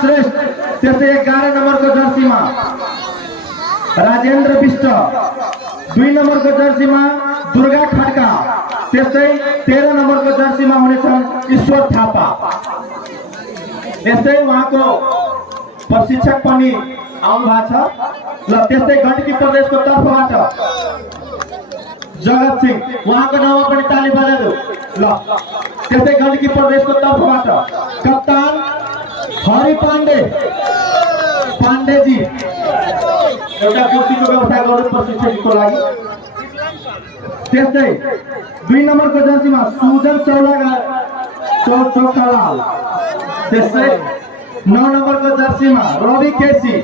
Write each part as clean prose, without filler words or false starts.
श्रेष्ठ त्यस्तै 11 नम्बरको जर्सीमा राजेन्द्र विष्ट, 2 नम्बरको जर्सीमा दुर्गा खड्का, त्यस्तै 13 नम्बरको जर्सीमा हुनेछन् ईश्वर थापा। यस्तै उहाँको प्रशिक्षक पनि आउनु भएको छ। ल त्यस्तै गण्डकी प्रदेशको तर्फबाट जगत सिंह, उहाँको नाममा पनि ताली बजाइदेऊ। ल त्यस्तै गण्डकी प्रदेशको तर्फबाट कप्तान हरि पाण्डेजी एउटा कुर्सीको व्यवस्था गर्नु प्रशिक्षकको लागि। त्यस्तै 2 नम्बरको जर्सीमा सुजन चौखालाल, त्यस्तै 9 नम्बरको जर्सीमा रवि केसी,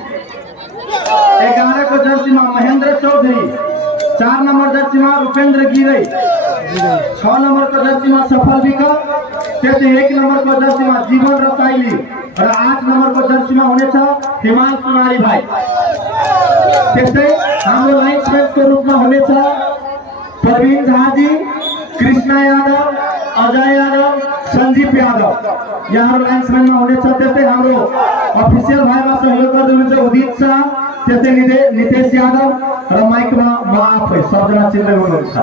11 को जर्सीमा महेन्द्र चौधरी, 4 नम्बर जर्सीमा रूपेन्द्र गिरै, 6 नम्बरको जर्सीमा सफल विकल्प, त्यस्तै 1 नम्बरको जर्सीमा जीवन रसाइली र 8 नम्बरको जर्सीमा हुनेछ हिमाल सुनारी भाइ। त्यस्तै हाम्रो लाइन्सम्यानको रूपमा हुनेछ प्रवीण झाजी, कृष्ण यादव, अजय यादव, सञ्जीव यादव, यहाँ लाइन्सम्यानमा हुनेछ। त्यस्तै हाम्रो अफिसियल भाइमा सहयोग गर्दै हुनुहुन्छ उदित शाह, त्यस्तै नितेश यादव र माइकमा म आफै सबजना चिन्दै हुनुहुन्छ।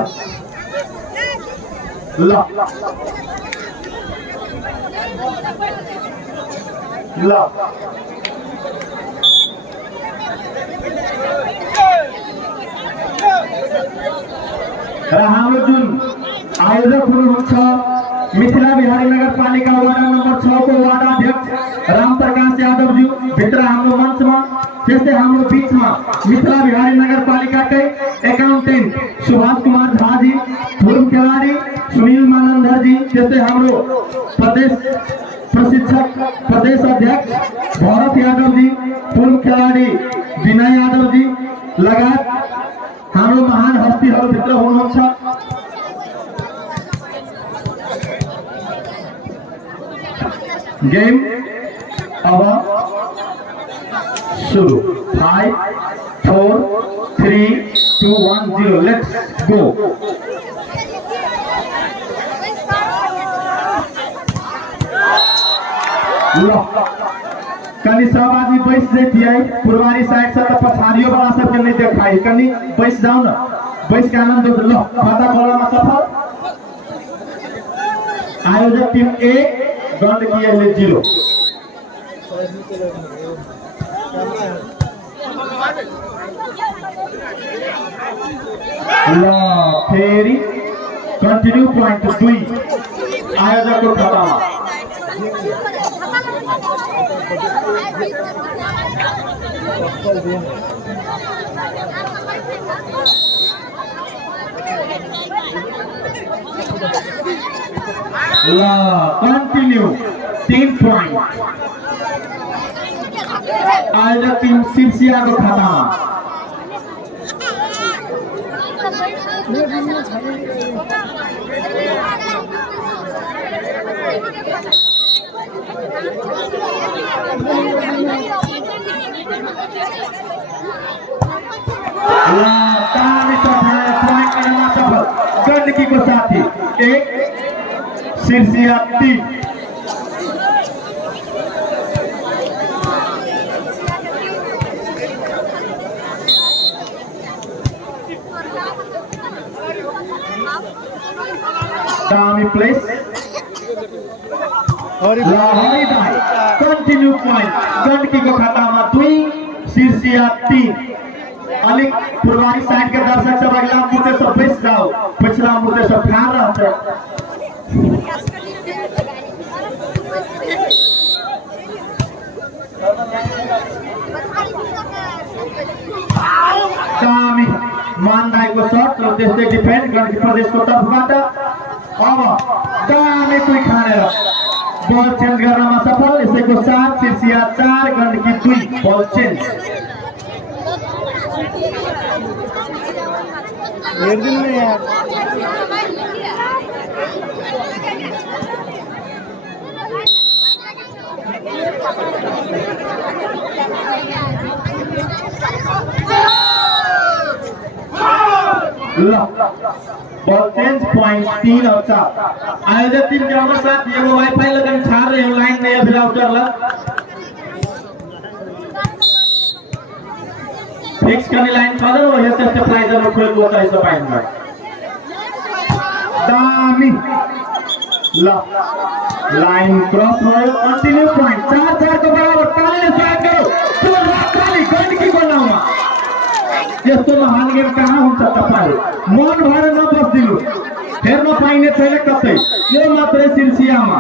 ल र हाम्रो जुन आयोजक हुनुहुन्छ मिथिला बिहारी नगरपालिका वार्ड नम्बर 6 को वार्ड अध्यक्ष राम प्रकाश यादवज्यू भित्र हाम्रो मञ्चमा, त्यस्तै हाम्रो बीचमा मिथिला बिहारी नगरपालिकाकै एकाउन्टेन्ट सुभाष कुमार झाजी, पूर्व खेलाडी सुनील मानन्दरजी, त्यस्तै हाम्रो प्रशिक्षक प्रदेश अध्यक्ष भरत यादवजी, पूर्व खेलाडी विनय यादवजी लगायत हाम्रो महान हस्तीहरू भित्र हुनुहुन्छ। गेम अब शुरू। 5 4 3 2 1 0 लेट्स गो। कनी सब आदमी बैठ जैतिए, पूर्वारी साइड से तो पछाड़ियों वाला सबके नहीं देखाई, कनी बैठ जाओ ना, बैठ के आनंद लो। खाता खोला में सफल। आयोजक टीम 1 गण्डकी 0। फेरि कंटिन्यू पॉइंट 2 आयोजक को खाता कंटिन्यू 3 पॉइंट आयोजक टीम सिरसिया को खाता गण्डकी को साथी 1 सिरसिया 3। Dami place Lahori भाई कंटिन्यू पॉइंट गण्डकी को खाता में 2 सिरसिया 3। अलिक पूर्वारी साइड के दर्शक सब अगला मुद्दे से बैठ जाओ, पिछला मुद्दे से ठाड़ रहते। दामी मानदाई को शॉट और देशे डिफेंड गण्डकी प्रदेश को तरफबाट अब दामी कोई खाने बॉल चेंज करने में सफल। इसे को 7 सिरसिया 4 गण्डकी 2 बॉल चेंज। दिन में यार बॉल चेंज पॉइंट 3 और 4। आयोजक टीम के हमारे साथ ये वाईफाई लगन छाड़ रहे हैं लाइन में या फिर आउटर ला नेक्स्ट करने लाइन फॉलो हो यस स्टेबलाइजर रो खोल वो त पाइन में दामी ल लाइन क्रॉस भयो कंटिन्यू पॉइंट 4-4 को बराबर तालीले स्वागत करो जो ताली गण्डकी बनाउमा यस्तो महान गेम कहाँ हुन्छ तपाईहरु मन भएर नबस्दिनु हेर्न पाइने छैन कतै यो मात्रै सिर्सियामा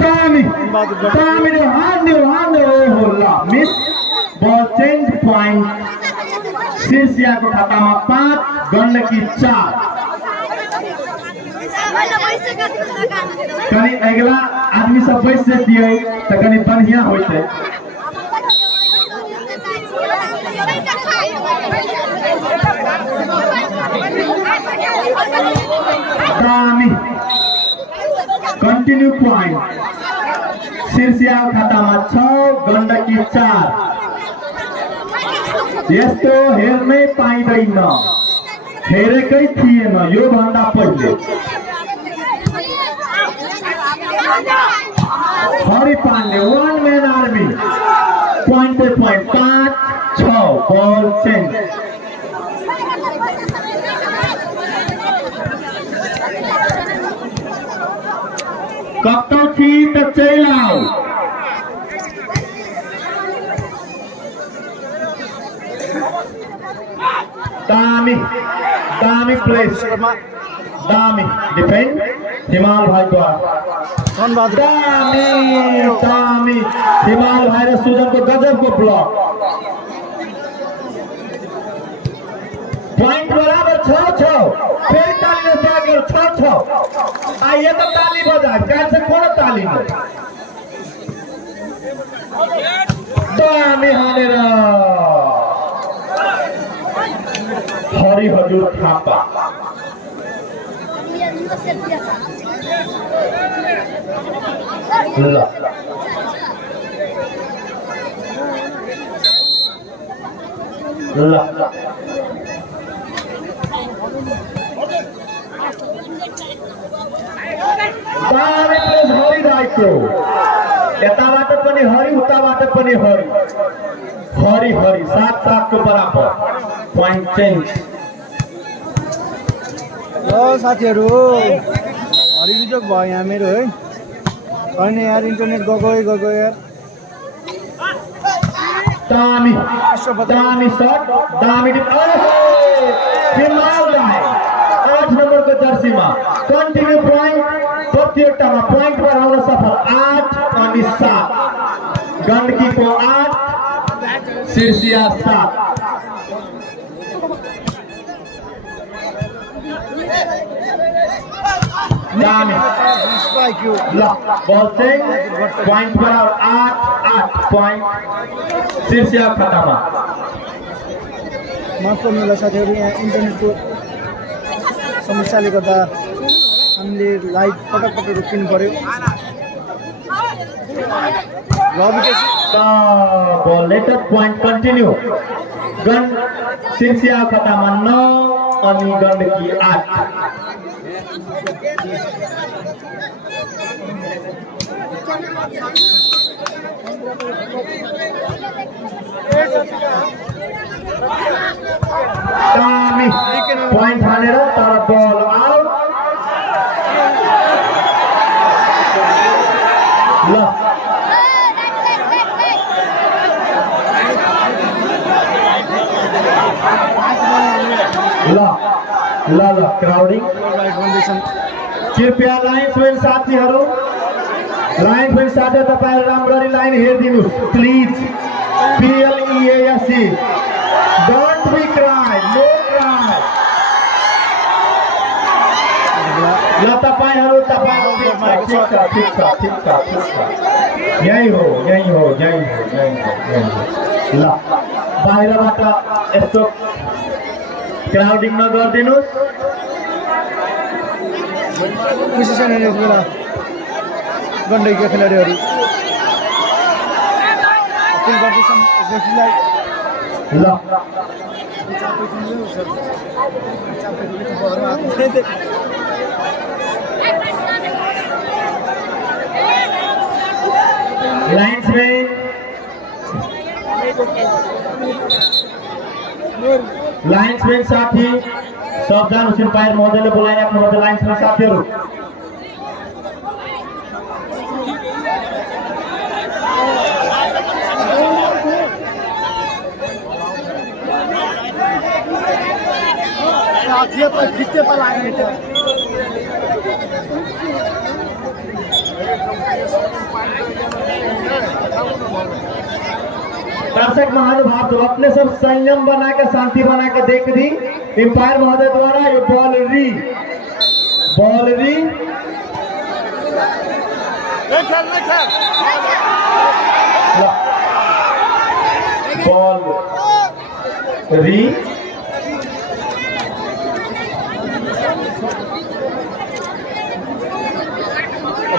दामी दामी रे हान्यो ओहो ल मिस बल चेन्ज पॉइंट सिर्सियाको खातामा 5 गण्डकी 4 कनी अगला आदमी सब बैठ से दिए त कनी बढ़िया होइते दामी कंटिन्यू पॉइंट सिर्सिया खातामा 6 गण्डकी 4 यस्तो हेर्नै पाइदैन हेरेकै थिएन यो भन्दा पहिले Hari Pande 1 man army point 5-6 ball change कतो छी त चलाओ दामी दामी प्लेस दामी डिफेंड हिमाल भाई द्वारा दामी दामी हिमाल भाई र सुजन को गजब को ब्लॉक पॉइंट बराबर 6-6 फिर ताली से आगे 6-6 आइए तो ताली बजा कैसे कौन ताली में दामी हानेर हरि हजुर थापा ल ल दामी प्लेस हरि राईको यताबाट पनि हरि उताबाट पनि हरि हरि हरि 7-7 को बराबर पॉइंट चेंज ल साथीहरु हरि बिजोग भयो यहाँ मेरो है होइन यार इन्टरनेट गयो यार दामी दामी शट दामी हिमाल भाई 8 नंबर को जर्सी में कंटिन्यू पॉइंट प्रतियोगिता में पॉइंट बढ़ाउन सफल 8 अनि 7 गण्डकी को 8 सिर्सिया 7 दामी ल बल चेंज पॉइंट बराबर 8-8 पॉइंट सिर्सिया खातामा माफ गर्नुहोला साथीहरु यहाँ इन्टरनेटको समस्याले गर्दा हामीले लाइभ पटक रोकिनु पर्यो बल latest point continue gun Sirsiya खातामा 9 अनि गण्डकी 8 दामी पॉइंट हानेर तर बल आउट ल ल ल क्राउडिङ कृपया लाइन साथीहरु लाइन फेरि साथै तपाईहरु राम्ररी लाइन हेरिदिनुस् please PLEASE don't be cry no cry ल तपाईहरु ठीक छ यही हो ल बाहिरबाट यस्तो क्राउडिङ नगर्दिनुस् खुसी छैन यस बेला गण्डकीका खेलाडीहरू अपिल गर्दैछन् रेफ्रीलाई ल लाइन्सम्यान लाइन्समैन साथी सबजान हुसैन पायर महोदयले बोलाइराख्नुभयो लाइन्समैन साथीहरू। खिच्चे पर लाग्ने दर्शक महानुभाव तो अपने सब संयम बना के शांति बना के देख दी। एम्पायर महोदय द्वारा ये बॉल री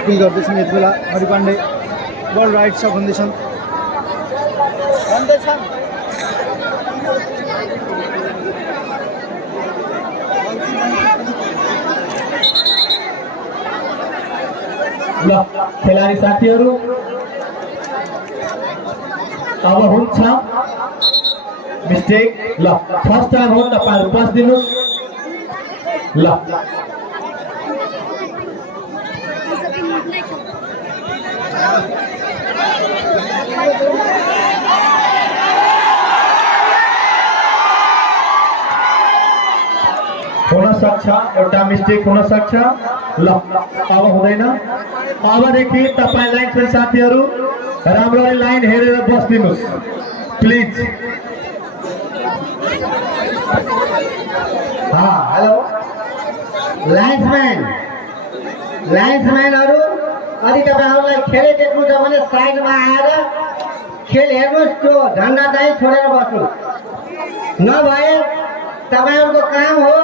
अपिल गर्दैछन् यति बेला हरि पाण्डे बल राइट छ भन्दैछन् ल खेलाडी साथीहरू अब हुन्छ मिस्टेक। ल फर्स्ट टाइम हो तपाईहरु पास दिनुस्। ल हुन सक्छ एउटा मिस्टेक हुन सक्छ। ल अब हुँदैन। अबदेखि तपाई लाइन्समैन साथीहरू राम्ररी लाइन हेरेर बस्दिनुस् प्लिज। हेलो लाइन्सम्यानहरू यदि तपाईहरुलाई खेले देख्नु छ भने साइडमा आएर खेल हेर्नुस्। त्यो झन्डा चाहिँ छोडेर बस्नु नभए तपाईहरुको काम हो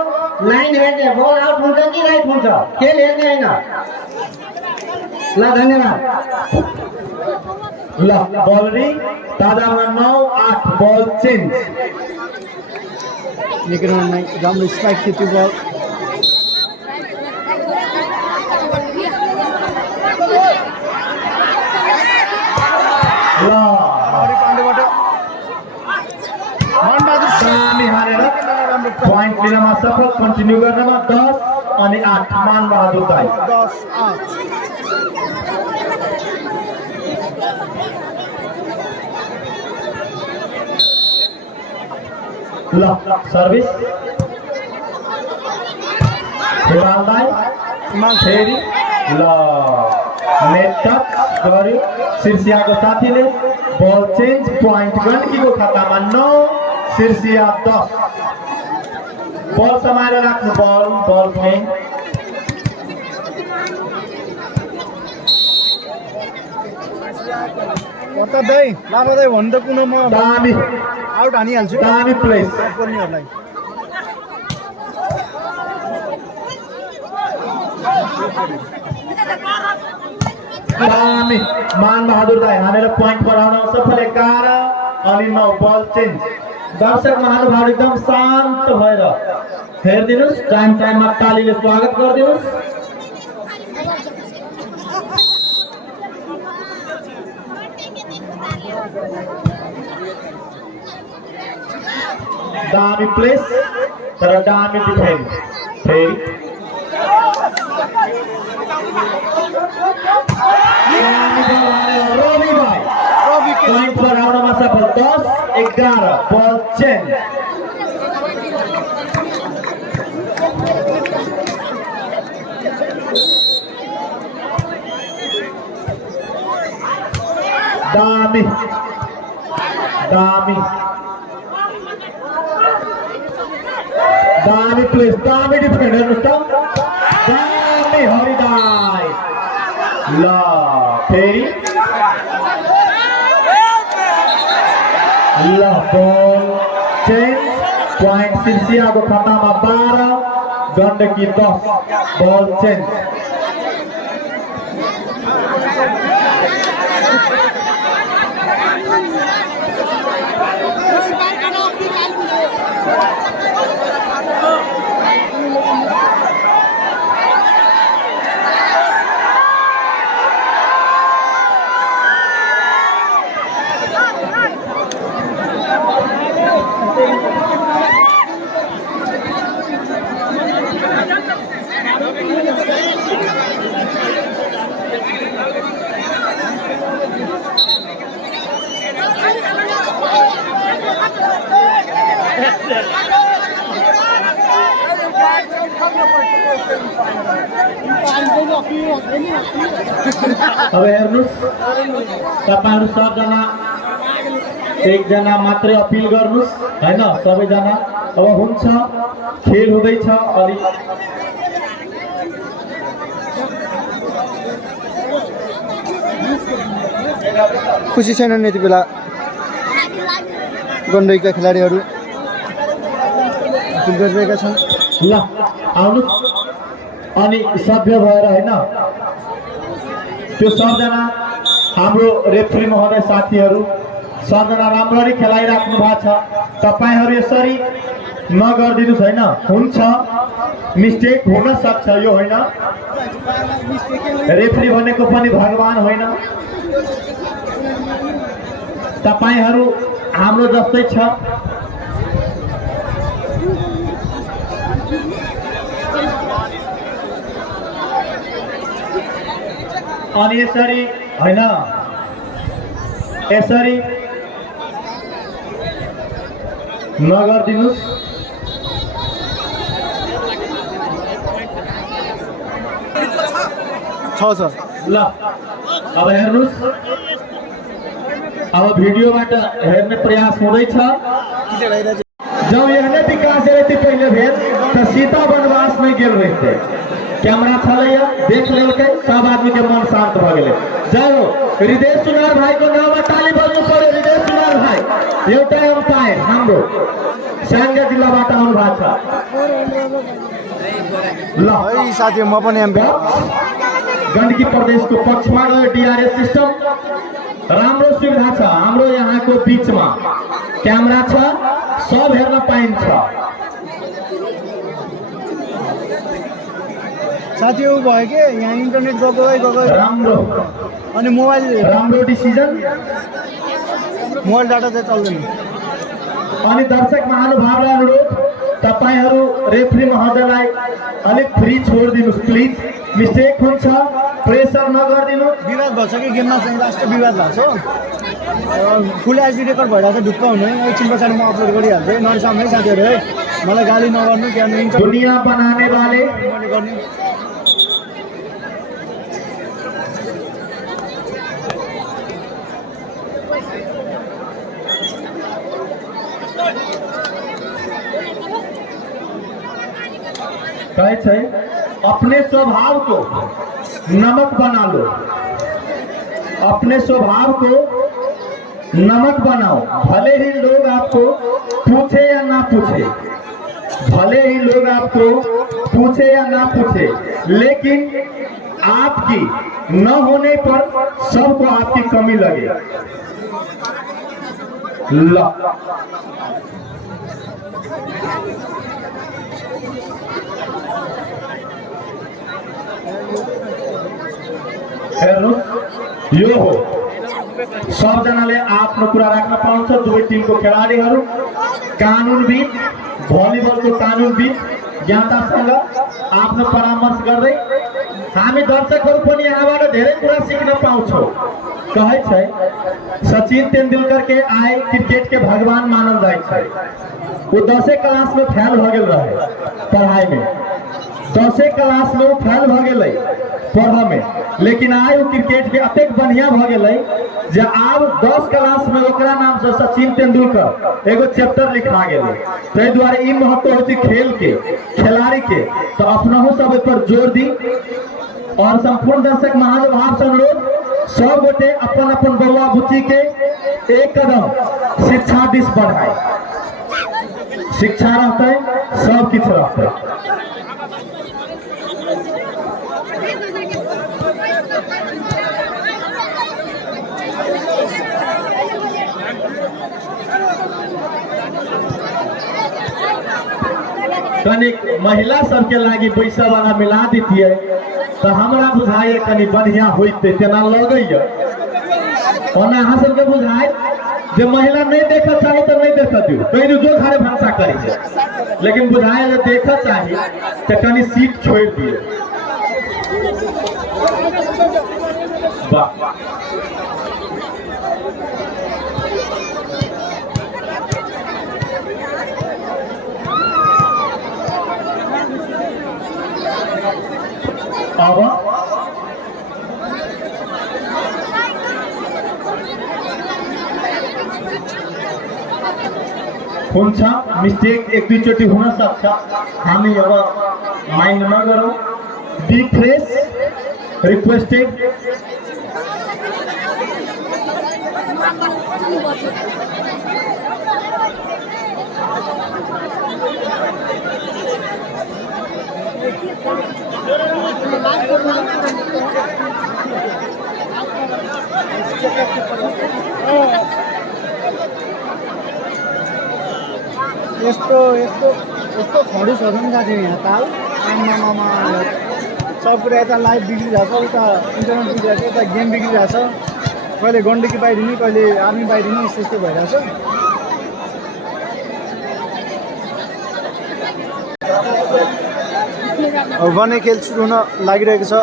लाइन हेर्ने। बल आउट हुन्छ कि राइट हुन्छ खेल हेर्ने होइन। ल धन्यवाद। ल बल री ताजामा 9-8 बल चेन्ज। निकै राम्रो स्ट्राइक थियो त्यो बल। ल हरि पाण्डेबाट मनबहादुर दामी हारेर पोइन्ट लिनमा सफल। कन्टिन्यू गर्नमा 10 अनि 8 मानबहादुर दाई। 10-8 ल सर्भिस हिमाल दाई फेरि ल नेट टच गर्यो सिर्सियाको साथीले। बल चेन्ज पोइन्ट गण्डकीको खातामा 9 सिर्सिया 10। बल समाएर राख्नु बल चाहिँ प्रताप दाई लाभा दाई भन्नु त कुन म दामी आउट हानिहाल्छु दामी प्लेस। गर्नेहरूलाई। दामी मानबहादुर दाई हानेर पोइन्ट बढाउन सफल। 11 अनि 9 बल चेन्ज। दर्शक महानुभाव एकदम शान्त भएर हेरिदिनुहोस्। टाइममा तालीले स्वागत गरिदिनुहोस्। दामी प्लेस तर दामी डिफेन्स। फेरि रवि भाइ पोइन्ट बढाउनमा सफल। 10-11 बल चेन्ज। दामी प्लेस दामी डिफेन्ड हेर्नुहोस् त। दामी हरिदाई। ल फेरि ल बल चेन्ज पोइन्ट सिर्सियाको खातामा 12 गण्डकी 10 बल चेन्ज। अब हेर्नुस् तपाईहरु सबजना एकजना मात्रै अपिल गर्नुस् हैन सबैजना अब हुन्छ खेल हुँदैछ अलि खुसी छैनन् यति बेला गण्डकीका खेलाडीहरू अपिल गरिरहेका छन्। ल आउनुस् अनि सभ्य भएर हैन त्यो सबजना हाम्रो रेफ्री महोदय साथीहरू सबजना राम्ररी खेलाइराख्नु भएको छ। तपाईहरु यसरी नगर्दिनुस् हैन हुन्छ मिस्टेक हुन सक्छ यो हैन रेफ्री भनेको पनि भगवान होइन तपाईहरु हाम्रो जस्तै छ अनि यसरी हैन यसरी नगर्दिनुस् छ ल अब हेर्नुस् अब भिडियोबाट हेर्ने प्रयास हुँदैछ जब यहने विकास रहती पहले भेल तो सीता वनवास में गेल रहते कैमरा छलैया देख लेलकै सब आदमी के मन शांत भ गेलै। जाओ हृदय सुनार भाई को नाम ताली बजाउनु पर्यो। हृदय सुनार भाई एउटा एम्पायर हाम्रो स्याङ्जा जिल्लाबाट आउनु भएको छ। ल है साथी म पनि एम्पायर गण्डकी प्रदेशको पक्षमा गयो डीआरएस सिस्टम राम्रो सुविधा छ हाम्रो यहाँको बीचमा क्यामेरा छ सब हेर्न पाइन्छ। साथी उ भयो के यहाँ इन्टरनेट गएको राम्रो अनि मोबाइल राम्रो डिसिजन मोबाइल डाटा चाहिँ चल्दैन। अनि दर्शक महानुभावलाई अनुरोध तपाईहरु रेफ्री महोदयलाई अलिक फ्री छोडिदिनुस् प्लिज मिस्टेक हुन्छ प्रेसर नगर्दिनु। विवाद भन्छ कि गेममा चाहिँ लास्ट विवाद भएको छ फुल एचडी रेकर्ड भइरहेको छ ढुक्क हुने एकछिन पछाडि म अपलोड गरिहाल्छु है नरिसाउनु है साथीहरू है मलाई गाली नगर्नु क्या दुनिया बनाने वाले मैले गर्ने कहे अपने स्वभाव को नमक बना लो अपने स्वभाव को नमक बनाओ भले ही लोग आपको पूछे या ना पूछे भले ही लोग आपको पूछे या ना पूछे लेकिन आपकी न होने पर सबको आपकी कमी लगे। यो हो सबजनाले आफ्नो कुरा राख्न पाउँछ। दुवै टिमको खेलाडीहरू कानुनविद भलिबलको कानुनविद ज्ञातासँग आफ्नो परामर्श गर्दै हामी दर्शकहरू पनि यहाँबाट धेरै कुरा सिक्न पाउँछौँ। कहै छै सचिन तेंदुलकर के आए क्रिकेट के भगवान मानल जाइ छै। वो 10वीं क्लास में फेल भ गेल रहे पढ़ाई में 10वीं क्लास में वो फेल भ गेलै पढ़ में लेकिन आइ वो क्रिकेट के अतेक बढ़िया भ गेलै जे आब 10 क्लास में ओकरा नाम से सचिन तेंदुलकर एगो चैप्टर लिखा गेलै। ताहि दुआरे ई महत्व होइ छै खेल के खिलाड़ी के तो अपनहु सब पर जोर दी और संपूर्ण दर्शक महानुभाव से अनुरोध सब गोटे अपन अपन बउआ बुच्ची के एक कदम शिक्षा दिस बढ़ाए शिक्षा रहते सब किछ रहते। कनिक महिला सबके लागी पैसा वाला मिला दीतिए तो हमरा बुझाए कनि बढ़िया होते तेना लगैया ओना अहाँ सबके बुझाए जे महिला नहीं देख चाहे तो नहीं देख दियो कहीं जो घरे भाषा करे लेकिन बुझाए जे देख चाहे तो कनि सीट छोड़ दिए। वाह अब हुन्छ मिस्टेक एक दुईचोटि हुन सक्छ हामी अब माइन्ड नगरौँ बी फ्रेस रिक्वेस्टेड यस्तो यस्तो यस्तो खडुसहरू पनि जान्छ यहाँ ताल आमामा सब कुरा यता लाइभ बिग्रिरहेछ उता इन्टरनेट बिग्रिरहेछ यता गेम बिग्रिरहेछ कहिले गण्डकी बाहिरिने कहिले आर्मी बाहिरिने यस्तो यस्तो भइरहेछ अब गर्ने खेल सुरु हुन लागिरहेको छ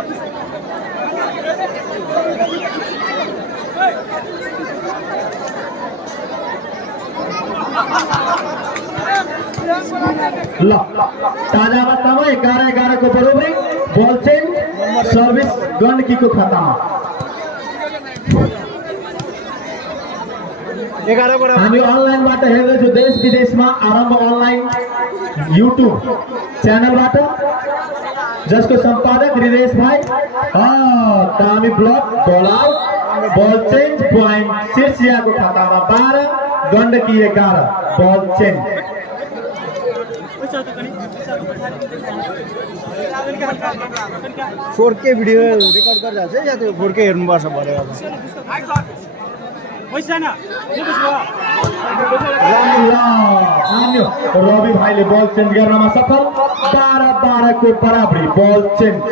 ल ताजा अवस्थामा 11-11 को बरोबरी बल चेन्ज सर्भिस गण्डकीको खातामा 11 बडा हामी अनलाइनबाट हेर्दैछौँ देश विदेशमा आरम्भ अनलाइन युट्युब च्यानलबाट जसको सम्पादक हृदयेश भाइ दामी ब्लक बल आउट बल चेन्ज पोइन्ट शीर्षियाको खातामा 12 गण्डकी 11 बल चेन्ज 4K भिडियो रेकर्ड गरिरहेको छ या त्यो 4K हेर्नुपर्छ भरे अब रवि भाइले बल चेन्ज गर्नमा सफल 12-12 को बराबरी बल चेन्ज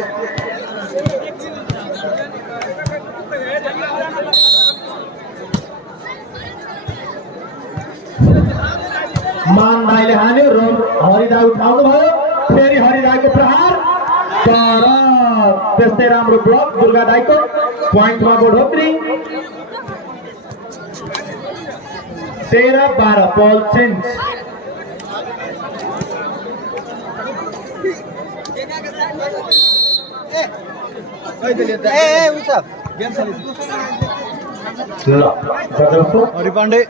मान भाइले हान्यो हरिदाई उठाउनु भयो फेरि हरिदाईको प्रहार तर त्यस्तै राम्रो ब्लक दुर्गा दाईको पोइन्टमा बढोत्तरी 13-12 बल चेन्ज हरि पाण्डे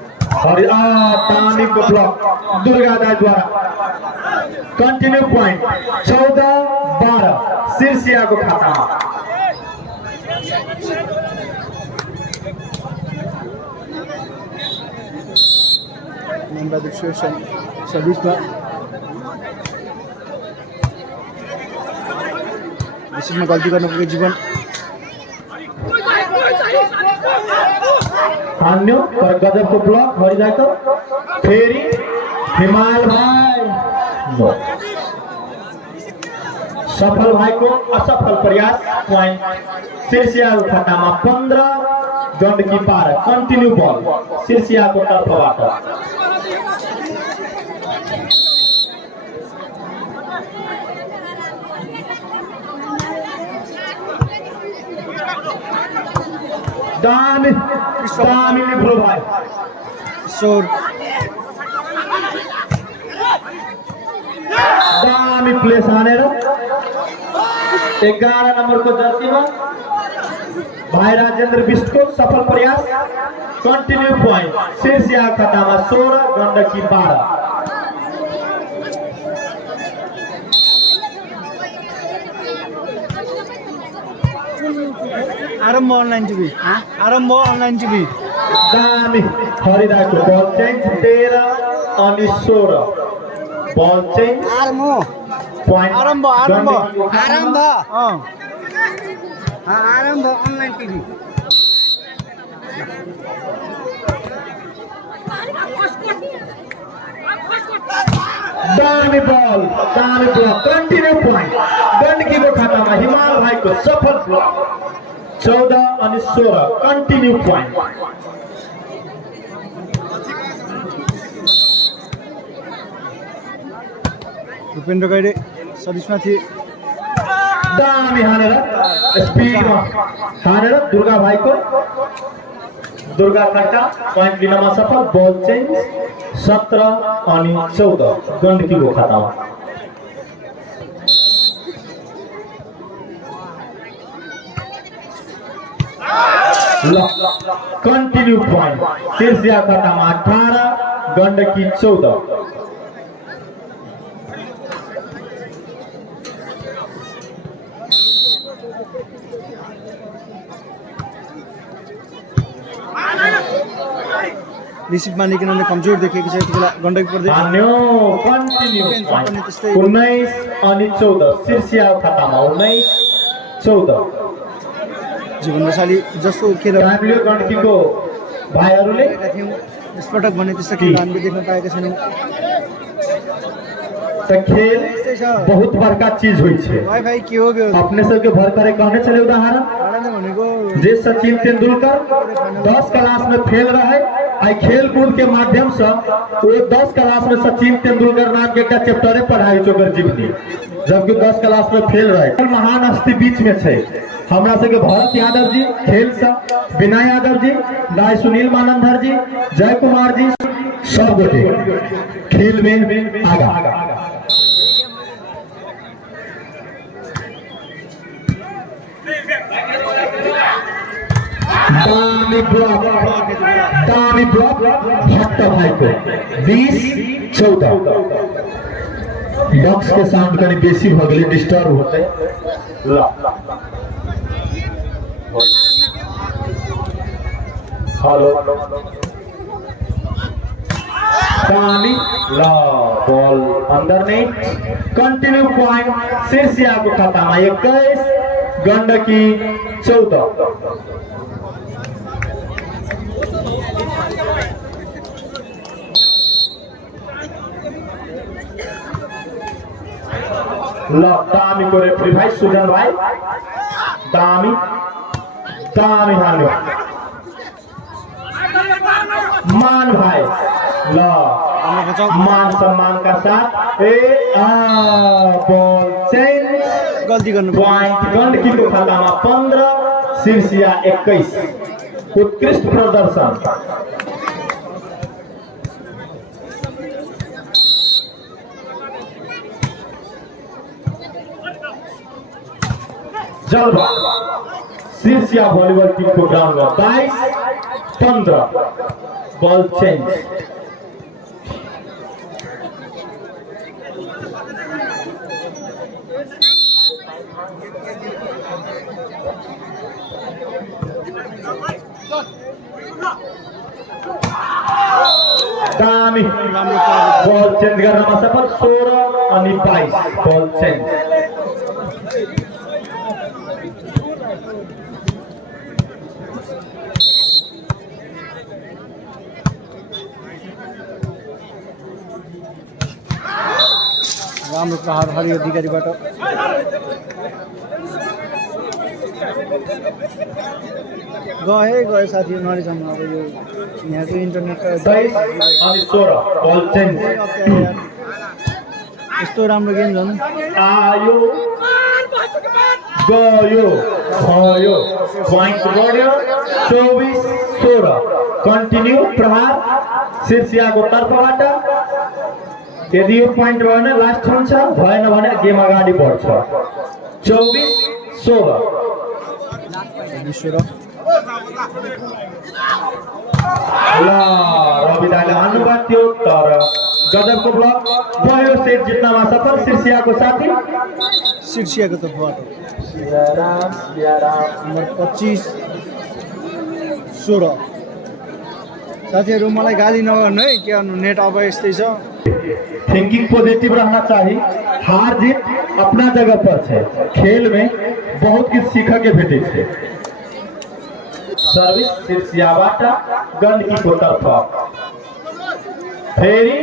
तामीको ब्लक दुर्गा दाईद्वारा कन्टिन्यू पोइन्ट 14-12 शीर्षियाको खातामा सर्भिसमा विशेषमा गल्ती गर्न पुगेको जीवन हान्यो तर गजबको ब्लक हरिदाईको फेरि हिमाल भाइ सफल भाइको असफल प्रयास पोइन्ट शीर्षियाको खातामा 15 गण्डकी 12 कन्टिन्यू बल शीर्षियाको तर्फबाट दामी ब्रो भाइ किशोर दामी प्लेस हानेर 11 नम्बरको जर्सीमा भाइ राजेन्द्र विष्टको सफल प्रयास कन्टिन्यू पोइन्ट शीर्षिया खातामा 16 गण्डकी 12 आरम्भ अनलाइन टिभी आरम्भ अनलाइन टिभी दामी हरिदाईको बल चेन्ज 13 अनि 16 बल चेन्ज पोइन्ट आरम्भ आरम्भ आरम्भ अँ आरम्भ अनलाइन टिभी दामी बल दामी ब्लक कन्टिन्यू पोइन्ट गण्डकीको खातामा हिमाल भाइको सफल ब्लक 14 अनि 16 कन्टिन्यू पोइन्ट भूपेन्द्र गैडे सर्भिसमा थिए दामी हानेर स्पिडमा हानेर दुर्गा भाइको दुर्गा काका पोइन्ट लिनमा सफल बल चेन्ज 17 अनि 14 गण्डकीको खातामा ल कन्टिन्यू पोइन्ट शीर्षिया खातामा 18 गण्डकी 14 रिसिभमा निकै कमजोर देखिएको छ यति बेला गण्डकी प्रदेश। अन्यो कन्टिन्यू 19 अनि 14 शीर्षिया खातामा 19-14 जीवनशाली जस्तो खेल हामीले गण्डकीको भाइहरूले थियौँ यसपटक भने त्यस्तो खेल हामीले देख्न पाएका छैनौँ। तो खेल बहुत बड़का चीज हुई छे। भाई के हो गयो अपने सबके भर करे कहने चले उदाहरण जे सचिन तेंदुलकर 10 क्लास में फेल रहे आई खेल कूद के माध्यम से वो 10 क्लास में सचिन तेंदुलकर नाम के एक चैप्टर पढ़ाई चोकर जीवनी जबकि 10 क्लास में फेल रहे। महान हस्ती बीच में छे हमरा सबके भरत यादव जी खेल से, विनय यादव जी, राय सुनील मानंदर जी, जय कुमार जी सब गोटे खेल में आगा। दामी ब्लॉक भट्ट भाई को 20-14 बॉक्स के साउंड कहीं बेसी भ गए डिस्टर्ब होते हेलो दामी ला बॉल अंदर नहीं कंटिन्यू पॉइंट शीर्षिया को खाता में 21 गंडकी 14 दामी को रेफरी भाई सुजन भाई दामी दामी हानो मान भाई मान सम्मान का साथ बॉल चेंज गल्ती गर्नु पॉइंट गंडकी को खाता में 15 शीर्षिया 21 उत्कृष्ट प्रदर्शन। जलवा शीर्षिया वॉलीबॉल टीम को ग्राउंड में 22-15 बॉल चेंज। दामी बॉल चेंज करना सफल 16 अनि 22 बॉल चेंज। राम्रो प्रहार हरि अधिकारीबाट गए साथी नरिसम्म अब यो यहाँको इन्टरनेट 23 अनि 16 बल चेन्ज। यस्तो राम्रो गेम झन् आयो गयो भयो पॉइंट बढ्यो 24-16 कन्टिन्यू प्रहार शीर्षियाको तर्फबाट। यदि यो पॉइंट भएन लास्ट हुन्छ भएन भने गेम अगाडि बढ्छ 24-16 रवि दाइले हान्नुभएको थियो तर गजबको ब्लक पहिलो सेट जित्नमा सफल शीर्षियाको साथी शीर्षियाको तर्फबाट नम्बर 25-16 साथीहरू मलाई गाली नगर्नु है के गर्नु नेट अब यस्तै छ। थिंकिंग पॉजिटिव रहना चाहिए। हार जीत अपना जगह पर है, खेल में बहुत कुछ सीखा के भेटे छे। सर्विस शीर्षियाबाट गंडकी को तरफ फेरी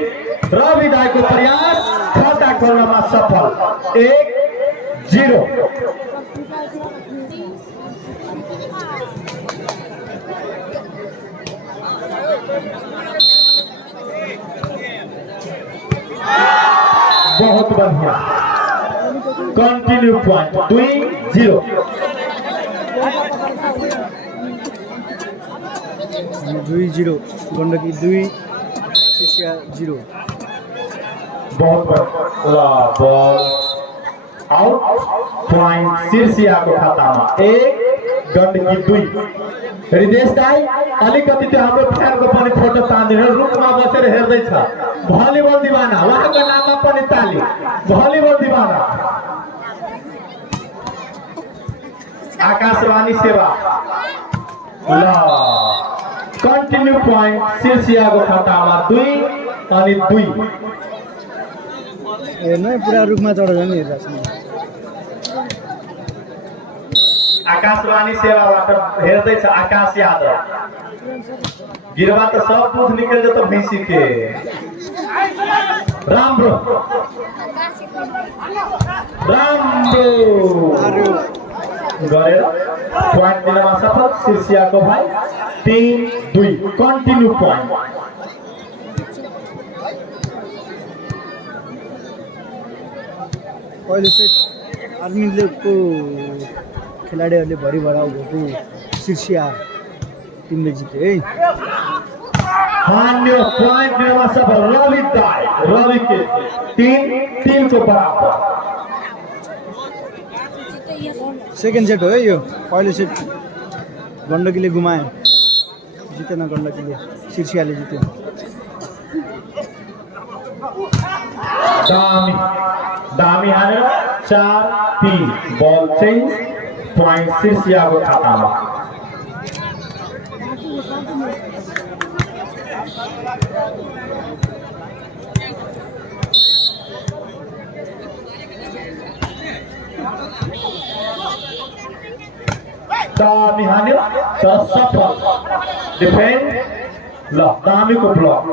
रवि दाई को प्रयास खाता खोलने में सफल 1-0। बहुत बढ़िया कंटिन्यू पॉइंट 2-0 2-0 गण्डकी 2 शीर्षिया 0। बहुत बढ़िया बॉल आउट पॉइंट शीर्षिया को खाता में 1 गण्डकी 2। रिदेश दाई अलिकति त्यो हाम्रो फ्यानको पनि फोटो तान्दिनु रुखमा बसेर हेर्दै छ भलिबल दिवाना उहाँको नाममा पनि ताली भलिबल दिवाना आकाशवाणी सेवा ल कन्टिन्यू पोइन्ट सिर्सियाको खातामा 2 अनि 2। हेर्नु है पुरा रुखमा चढेर नि हेरिरहेको छु। आकाशवाणी सेवाबाट हेर्दैछ आकाश यादव। गिरवा त सब दूध निकल जातो भैंसी के। राम्रो गरेर पोइन्ट दिनमा सफल सिर्सियाको भाइ 3-2 कन्टिन्यू पोइन्ट। पहिले चाहिँ आर्मीको खेलाडीहरूले भरि भराउ भएको सिर्सिया टिमले जित्यो है। हान्यो पोइन्ट दिनमा सफल रवि दाई। रवि के 3-3 को बराबर। सेकेन्ड सेट हो है यो। पहिलो सेट गण्डकीले गुमायो, जितेन गण्डकीले, सिर्सियाले जित्यो। दामी हानेर 4-3 बल चेन्ज पोइन्ट सिर्सियाको खातामा। दामी हान्यो तर सफल डिफेन्ड। ल दामीको ब्लक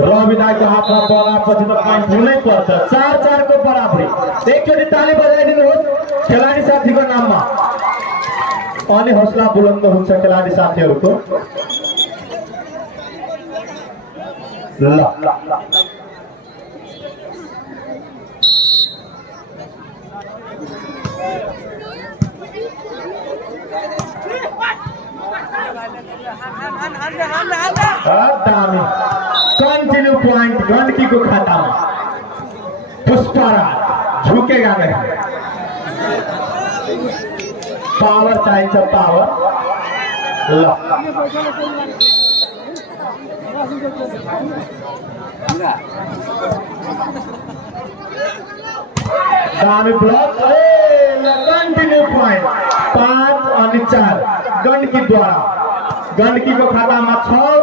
रवि दाईको हातमा बल आएपछि त पोइन्ट हुनै पर्छ। 4-4 को बराबरी। एकचोटि ताली बजाइदिनुहोस् खेलाडी साथीको नाममा। अनि हौसला बुलन्द हुन्छ खेलाडी साथीहरूको। ल दामी कन्टिन्यू पोइन्ट गण्डकीको खातामा। पुष्पराज झुकेगा नहीं। पावर चाहिन्छ पावर। ल दामी ब्लक। कन्टिन्यू पोइन्ट 5 अनि 4 गण्डकीद्वारा। गण्डकीको खातामा 6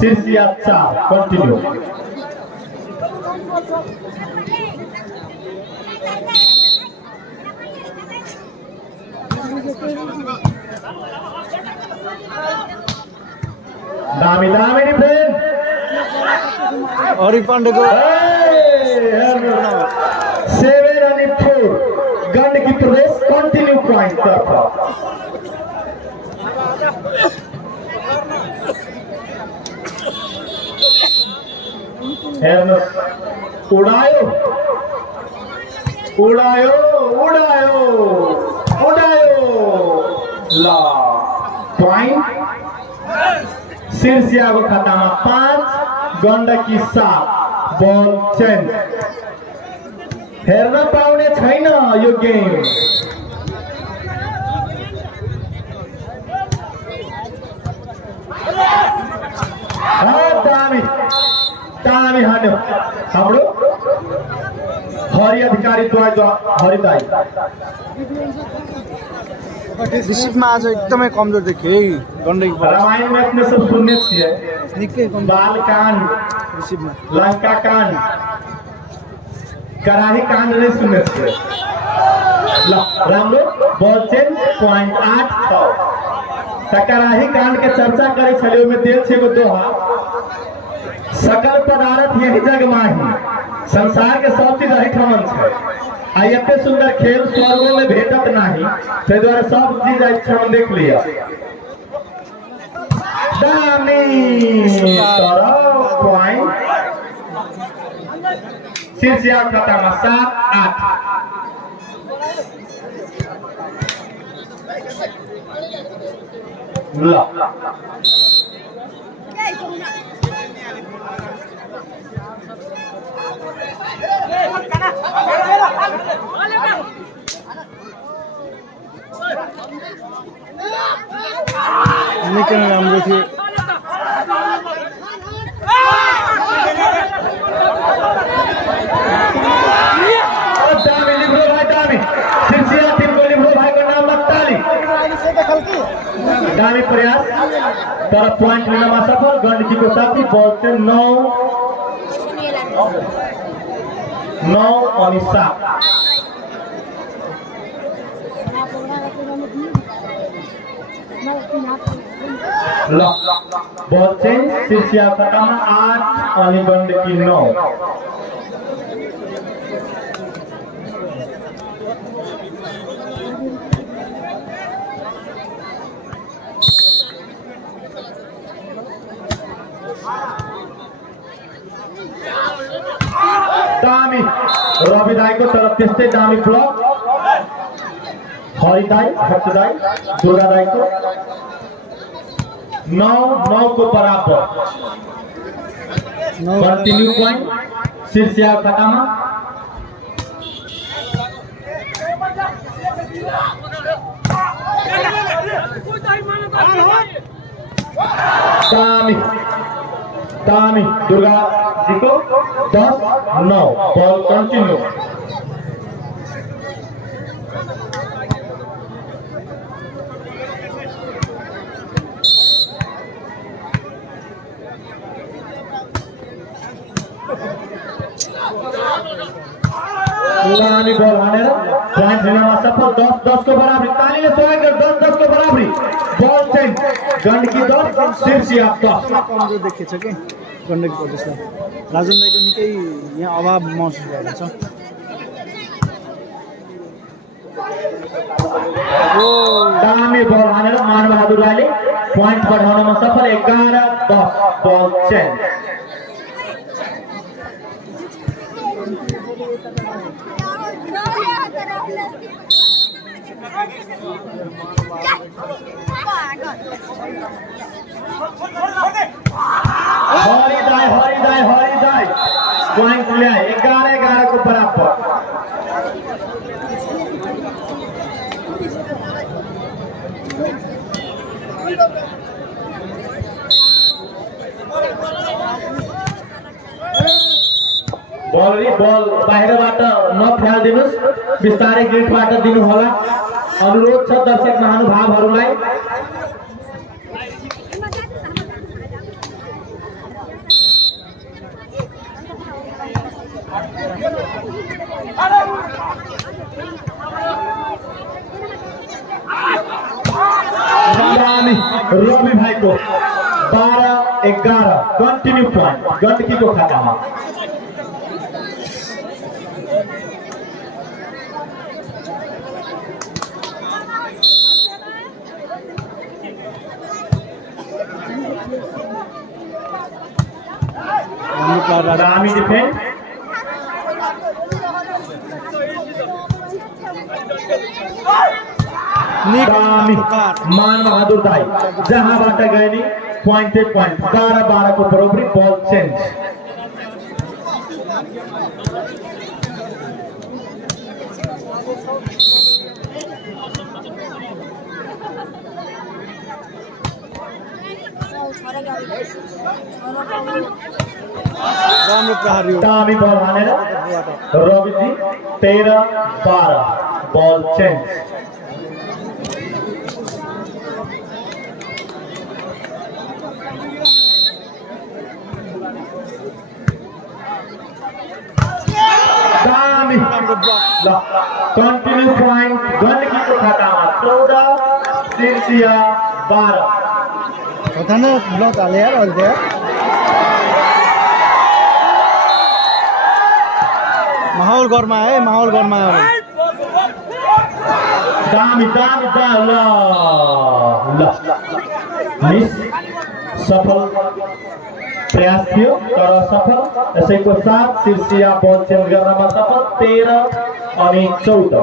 सिर्सिया 4 कन्टिन्यू। दामी डिफेन्स। हरि पाण्डेको 7 अनि 4 गण्डकी प्रदेश कन्टिन्यू पोइन्ट तर्फ। हेर्नुहोस् उडायो उडायो उडायो उडायो। ल पोइन्ट सिर्सियाको खातामा 5 गण्डकी 7 बल चेन्ज। हेर्न पाउने छैन यो गेम। दामी हान्यो हाम्रो हरि अधिकारी हरि दाई। रिसिभमा आज एकदमै कमजोर देखियो है गण्डकी। रामायण में अपने सब सुनने छिए। निकै कमजोर बाल कांड, रिसिभमा लंका कांड, कराही कांड नहीं सुनने छिए। ल राम्रो बल चेन्ज पोइन्ट 8-6। कराही कांड के चर्चा करे छलियो में देल छे को दोहा। सकल पदार्थ यही जग माही, संसार के सब चीज यही ठमन छे। आ एते सुंदर खेल स्वर्गों में भेटत नहीं, ते द्वारा सब चीज यही ठमन देख लिया। दामी पॉइंट सिर्सिया खातामा 7-8। ल निकै राम्रो थियो। सिर्सिया टिमको लिब्रो भाइको नाममा ताली। दामी प्रयास तर पॉइंट लिनमा सफल गण्डकीको साथी बल चाहिँ 9 अनि 7 ल बल चाहिँ शीर्षिया खटामा 8 अनि गण्डकी 9 दामी रवि दाईको तरफ त्यस्तै दामी ब्लक हरि दाई भक्त दाई दुर्गा दाईको 9 को बराबर कन्टिन्यू पॉइंट शीर्षिया खटामा दामी दामी दुर्गा जी को 10-9 बॉल कंटिन्यू दामी बॉल हानेर पॉइंट लिनमा सफल 10-10 को बराबरी तालीले स्वागत गर 10-10 को बराबरी बॉल चाहिँ गण्डकी 10 शीर्षिया 10 कमजोर देखिन्छ कि गण्डकी प्रदेशलाई राजन दाईको निकै यहाँ अभाव महसुस भएको छ दामी बल हानेर मानबहादुर राईले पॉइंट बढाउनमा सफल 11-10 बल चेन्ज हरि दाई पॉइंट ल्याए 11-11 को बराबर बल बाहिरबाट नफ्यालिदिनुस् बिस्तारै ग्रिडबाट दिनु होला अनुरोध छ दर्शक महानुभावहरूलाई रवि भाइको 12-11 कन्टिन्यू पॉइंट गण्डकीको खातामा दामी डिफेन्स दामी मानबहादुर दाई जहाँबाट गए नि पॉइंट 12-12 को बराबरी बॉल चेंज दामी बॉल हानेर रवि जी 13-12 बॉल चेंज दामी कंटिन्यू पॉइंट गण्डकीको खातामा 14 शीर्षिया 12 ब्लक हाले यार अहिले माहौल गरमा है माहौल गरमा दामी मिस सफल प्रयास थियो तर सफल यसैको साथ शीर्षिया बल चेन्ज गर्नमा सफल 13 अनि 14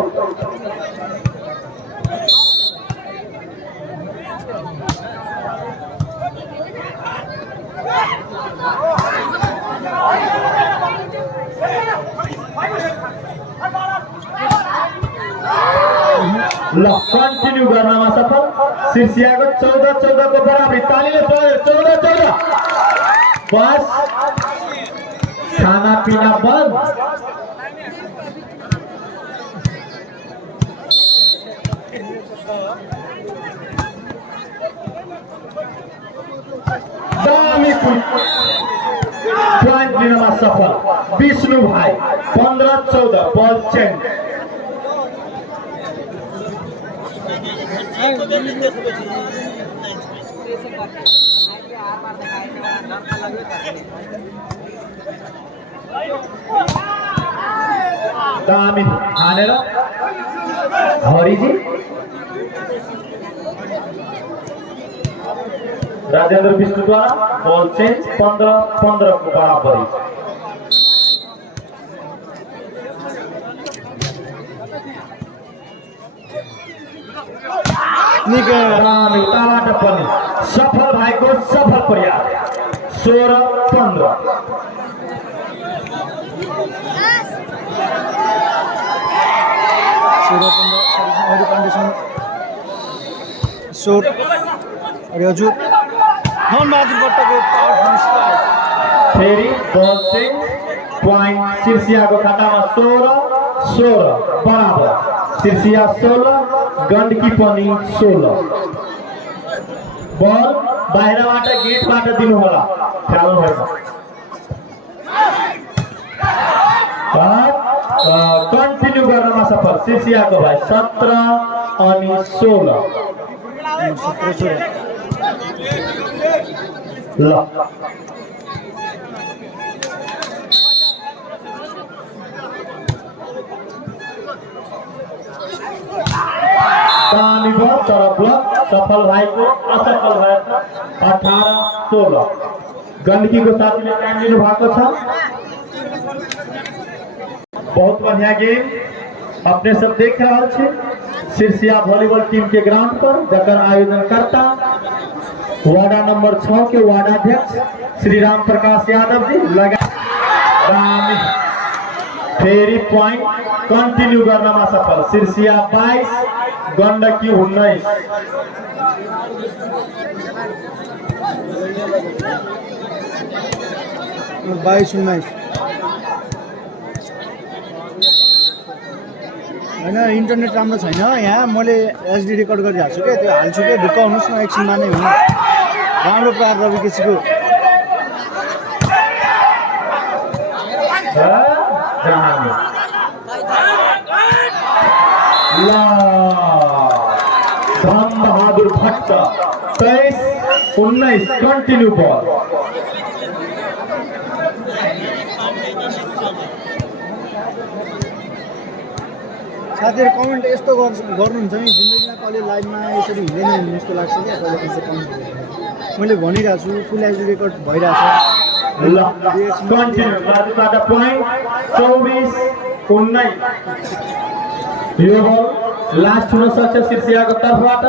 ल कन्टिन्यू गर्नमा सफल शीर्षियाको 14-14 को बराबरी तालीले स्वागत 14-14 बस खाना पीना बंद पॉइंट लिनमा सफल विष्णु भाई 15-14 बॉल चेंज। दामी हानेर हरिजी राजेंद्र विष्णु द्वारा बॉल चेंज 15-15 को बराबरी। उताबाट पनि सफल भएको सफल प्रयास 16-15। फेरि बल चेन्ज पॉइंट सिर्सियाको खातामा 16-16 बराबर। सिर्सिया 16 गण्डकी पनि 16। बल बाहिरबाट गेटबाट दिनु होला, ख्याल भएन। कन्टिन्यू गर्नमा सफल सिर्सियाको भाइ 17 अनि 16। ल तर ब्लक सफल भएको असफल भएको 18-16। गण्डकीको साथीले टाइम लिनु भएको छ। बहुत बढ़िया गेम अपने सब देख रहे थे सिरसिया वॉलीबॉल टीम के ग्राउंड पर, जकर आयोजन करता वार्ड नंबर 6 के वार्डाध्यक्ष श्री राम प्रकाश यादव जी लगा। फेरि पॉइंट कंटिन्यू गर्नमा सफल सिरसिया 22 गण्डकी 19। होइन इन्टरनेट राम्रो छैन यहाँ। मैले एचडी रेकर्ड गरिहाल्छु क्या, त्यो हाल्छु क्या, ढुक्क हुनुहोस् न एकछिनमा नै हुनु। राम्रो प्रहार रवि केसीको धन बहादुर भट्ट 23-19 कंटिन्यू बॉल। साथीहरू कमेन्ट यस्तो गर्नुहुन्छ नि, जिन्दगीमा कहिले लाइभमा यसरी हुँदैन जस्तो लाग्छ क्या। कहिले त्यस्तो कमेन्ट मैले भनिरहेको छु, फुल एचडी रेकर्ड भइरहेछ। ल कन्टिन्यू बाजुबाट पॉइंट 24-19। यो बल लास्ट हुन सक्छ सिरसियाको तर्फबाट।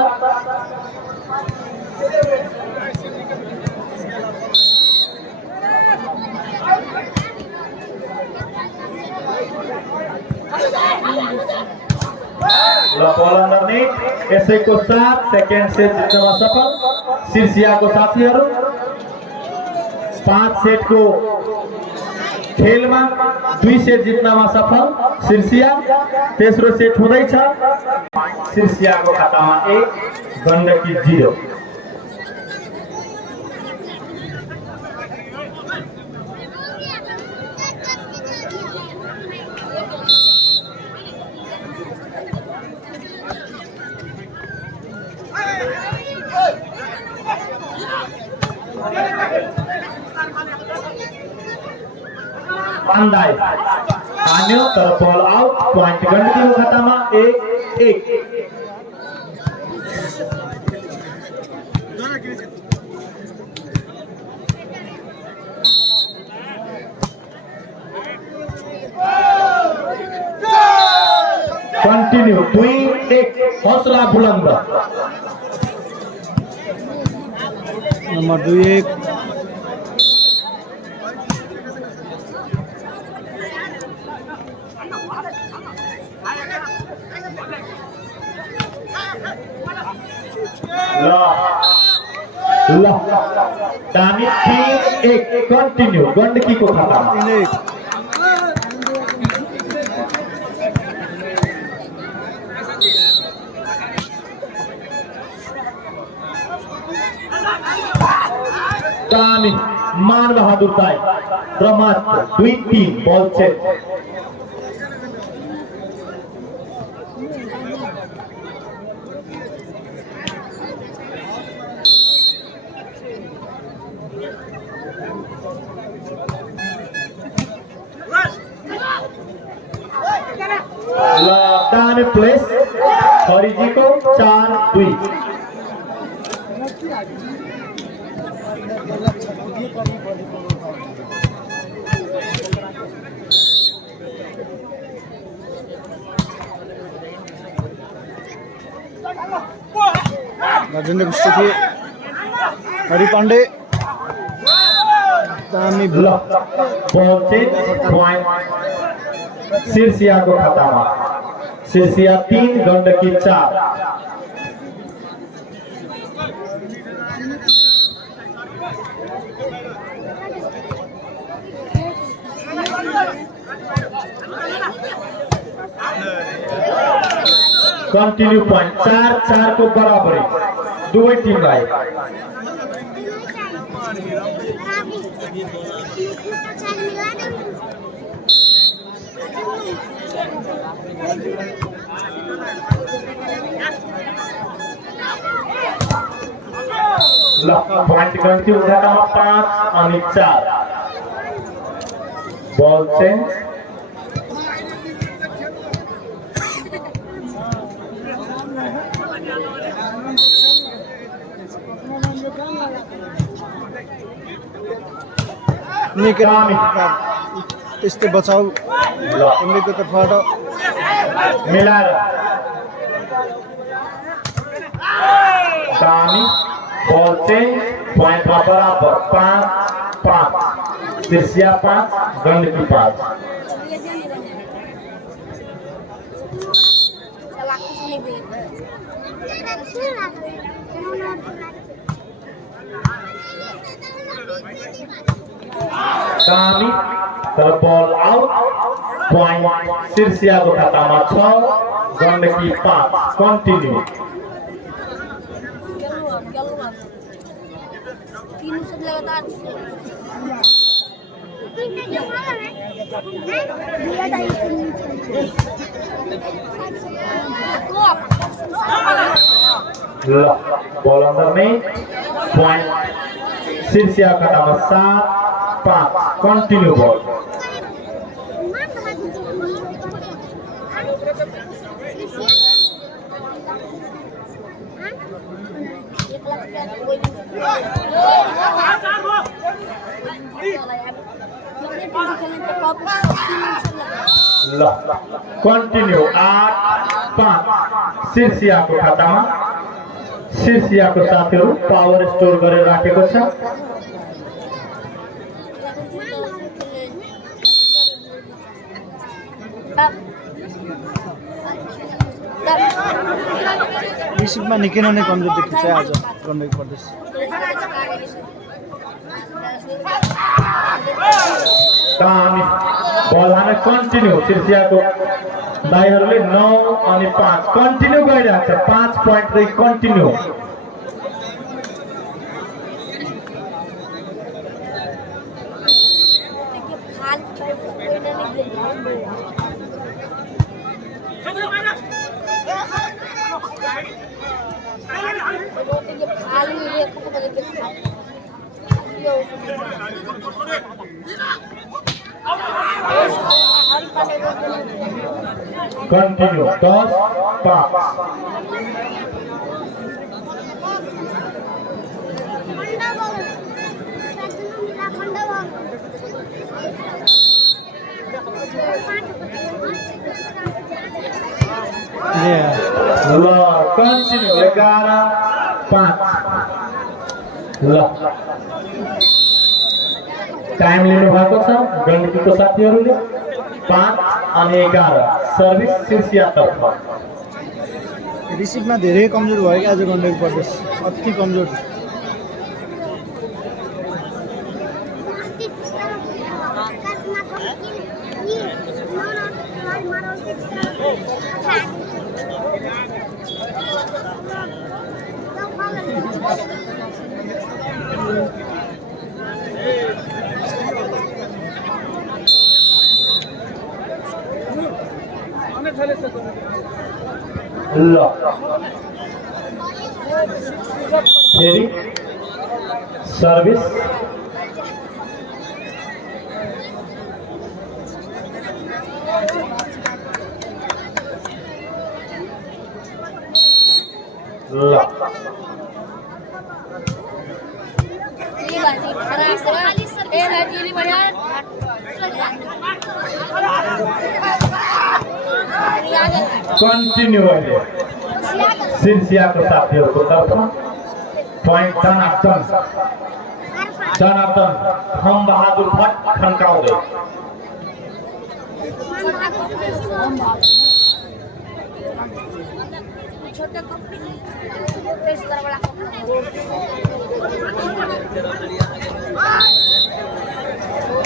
ल बल अंडरनेट यसैको साथ सेकेन्ड सेट जित्नमा सफल सिरसियाको साथीहरू। 5 सेट को खेल में 2 सेट जित्नमा सफल सिरसिया। तेस्रो सेट हुँदैछ सिरसियाको खातामा 1 गण्डकी 0। हान्यो तर बल आउट। पॉइंट गण्डकीको खातामा 1-1। कंटिन्यू 2-1 हौसला बुलंद। नंबर 2-1 दानी 3-1 कंटिन्यू गण्डकी को खाता। दानी मान बहादुर दाई र मात्र 2-3 बल चेन्ज। ल दामी प्लेस हरिजीको 4-2। राजेन्द्र विष्टि हरि पाण्डे दामी ल बल चेन्ज पॉइंट सिरसियाको खातामा। सिरसिया 3 गण्डकी 4। कंटिन्यू पॉइंट 4-4 को बराबरी दुवै टिमलाई। ल पॉइंट गण्डकी उठामा 5 अनि 4 बल चेन्ज। त्यस्तै बचाउ उनीको तर्फबाट मिलाएर दामी बल चेन्ज पॉइन्टमा बराबर 5-5। सिरसिया 5 गण्डकी 5। दामी तर बल आउट। पॉइंट सिरसियाको खातामा 6 गण्डकी 5। कन्टिन्यू। ल बल अंदर में पॉइंट सिरसिया खातामा 7-5। कन्टिन्यू बल। ल कन्टिन्यू 8-5 सिरसियाको खातामा। सिरसियाको साथीहरू पावर स्टोर गरेर राखेको छ। रिसिभमा निकै नै कमजोर देखिन्छ आज गण्डकी प्रदेश। दामी बल हाने कन्टिन्यू। सिरसियाको दाइहरूले 9 अनि 5 कन्टिन्यू गरिरहेको छ। 5 पॉइंट रही कन्टिन्यू। कंटिन्यू 10-5। ल कंटिन्यू 11-5। ल टाइम लिनु भएको छ गण्डकीको साथीहरूले। 5 अनि 11 सर्भिस सिरसिया तर्फ। रिसिभमा धेरै कमजोर भयो कि आज गण्डकी प्रदेश अति कमजोर। ल फेरि सर्भिस ल कन्टिन्यू अहिले सिर्सियाको साथीहरूको तर्फमा पोइन्ट जनार्दन खम बहादुर भट्ट खन्काउँदै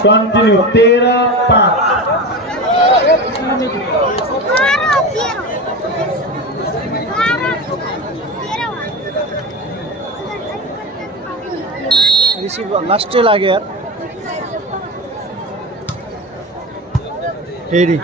कन्टिन्यू 13-5 रिसिभ लास्टै लाग्यो यार फेरि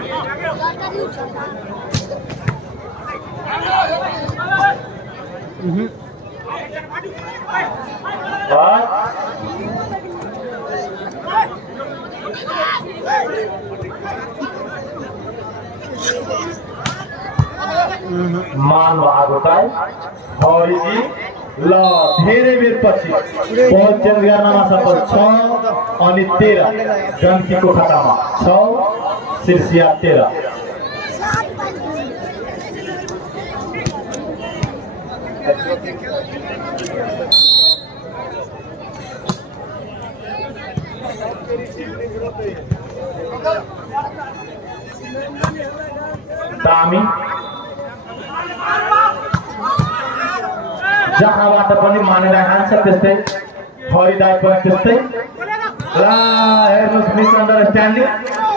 मान बहादुर राई हरिजी ल धेरै बेरपछि बल चेन्ज गर्नमा सफल 6 अनि 13 गन्कीको खातामा 6 सिर्सिया 13 दामी जहाँबाट पनि मानेर हान्छ त्यस्तै हरिदाई पनि त्यस्तै ल हेर्नुहोस् मिसअन्डरस्ट्यान्डिङ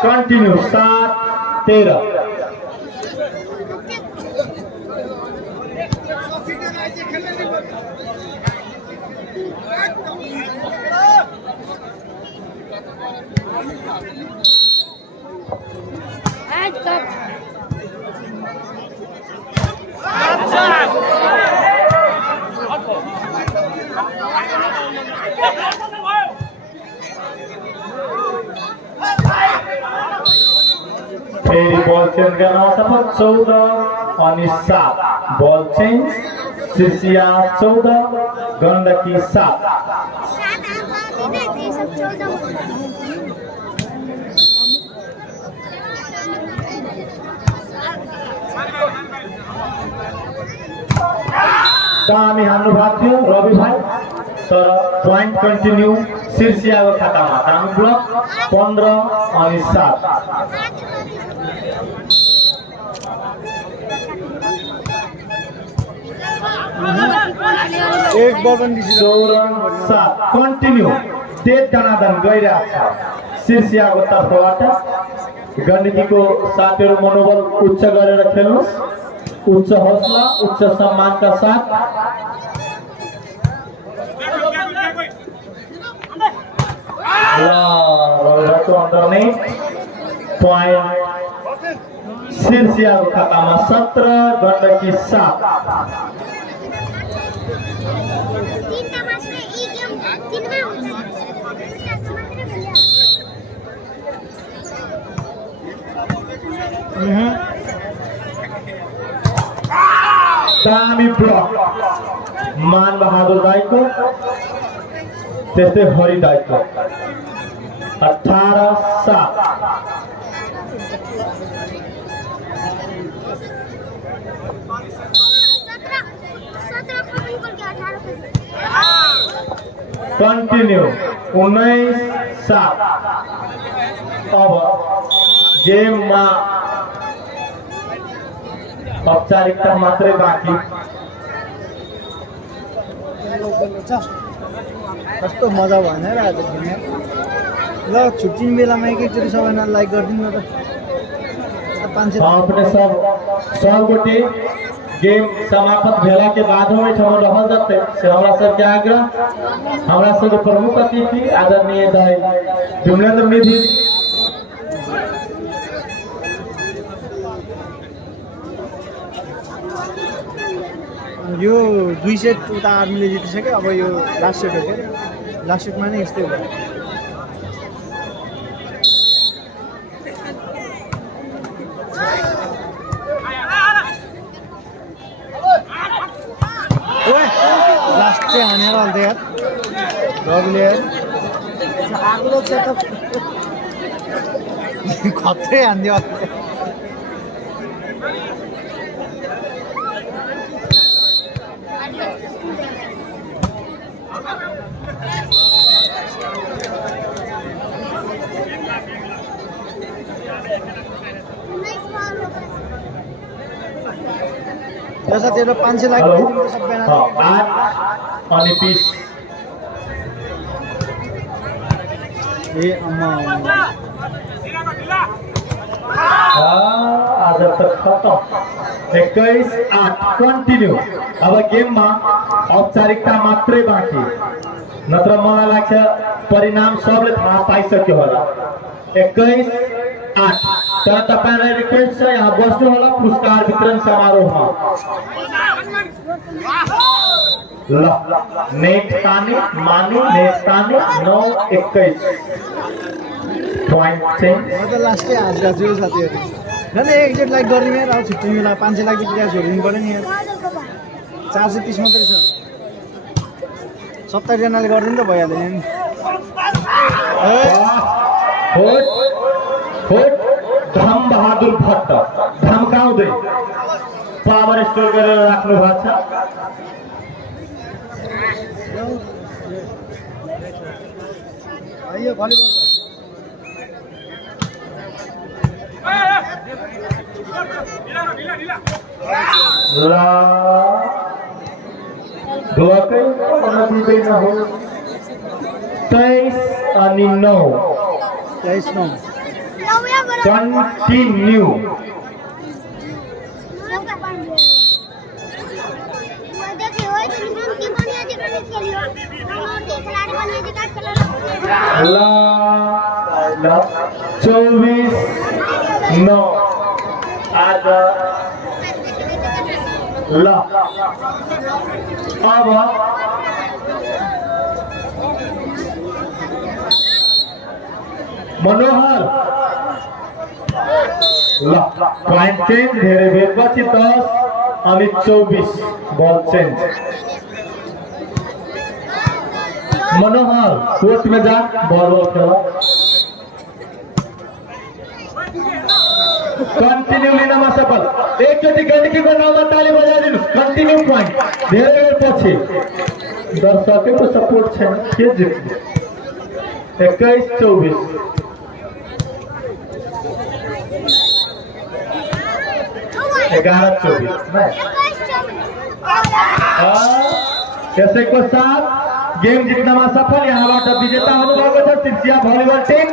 कन्टिन्यू 7-13 फेरि बल चेन्ज गर्न सफल 14 अनि 7 बल चेन्ज सिर्सिया 14 गण्डकी 7 दामी हान्नु भएको थियो रवि भाइ तर पोइन्ट कन्टिन्यू सिर्सियाको खातामा दामी ब्लक 15 अनि 7 एक बल पनि 16-7 कन्टिन्यू तेज जनार्दन गइरहेको छ सिर्सियाको तर्फबाट गण्डकीको साथीहरू मनोबल उच्च गरेर खेल्नुहोस् उच्च हौसला उच्च सम्मानका साथ रविको अंदर नै पोइन्ट सिर्सियाको खातामा 17 गण्डकी 7 दामी ब्लक मान बहादुर दाईको त्यस्तै हरि दाईको 18-7 कन्टिन्यू 19-7 अब गेममा औपचारिकता मात्रै बाँकी कस्तो मजा भएन र आज खेल्ने ल छुट्टिने बेलामा एकैचोटि सबैलाई लाइक गरिदिनु न त 500 अपने सब गोटे गेम समाप्त भेला के बाद में रहल जते से हमरा सब के आग्रह हमरा सब के प्रमुख अतिथि आदरणीय दाई विमलेंद्र निधि यो 2 सेट उता आर्मीले जितिसक्यो अब यो लास्ट सेट हो के लास्ट सेटमा नै यस्तै भयो ओए लास्ट चाहिँ हानेर हाल्दै यार रविले आगलो चाहिँ त खत्रै हान्दियो जैसा तेरो 500 लाख दिनको सबैजना 8 अनि 20 ए अम्मा आज त खतम 21-8 कन्टिन्यू अब गेममा औपचारिकता मात्रै बाँकी नत्र मलाई लाग्छ परिणाम सबले थाहा पाइसक्यो होला 21-8 तर तपाईलाई रिक्वेस्ट छ यहाँ बस्नु होला पुरस्कार वितरण समारोहमा ल नेट तानी मानु नेट तानी 9-21 पॉइंट चेंज म त लास्टै हाजिरा छु साथीहरु झन् एकजेट लाइक गर्ने यार अब छुट्टी बेला 500 लाख रुपैयाँ छोडिदिनु पर्यो नि यार 430 मात्रै छ 70 जनाले गरिदिनु त भइहाल्यो नि होट होट धम बहादुर भट्ट धमकाउँदै पावर स्टोर गरेर राख्नु भएको छ आइयो भलिबल ला दुवाकै नदिँदैन हो 23 अनि 9 23 9 कन्टिन्यू ला 24-9 आज ल अब मनोहर ल पॉइंट चेंज धेरै बेरपछि 10 अनि 24 बल चेंज मनोहर कोर्ट में जा बॉल खेल कंटिन्यू लिनमा सफल एकचोटि गण्डकीको नाममा ताली बजाइदिनु कंटिन्यू पॉइंट धेरै बेरपछि दर्शकको सपोर्ट छैन के जित्नु 21-24 11-24 त्यसैको साथ गेम जित्नमा सफल यहाँबाट विजेता हुनुभएको छ सिर्सिया भलिबल टिम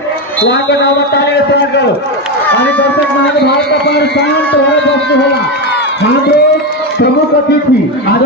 उहाँको नाममा तालीले स्वागत गरौँ अनि दर्शक महानुभाव तपाईहरु शान्त भएर बस्नु होला हाम्रो प्रमुख अतिथि आज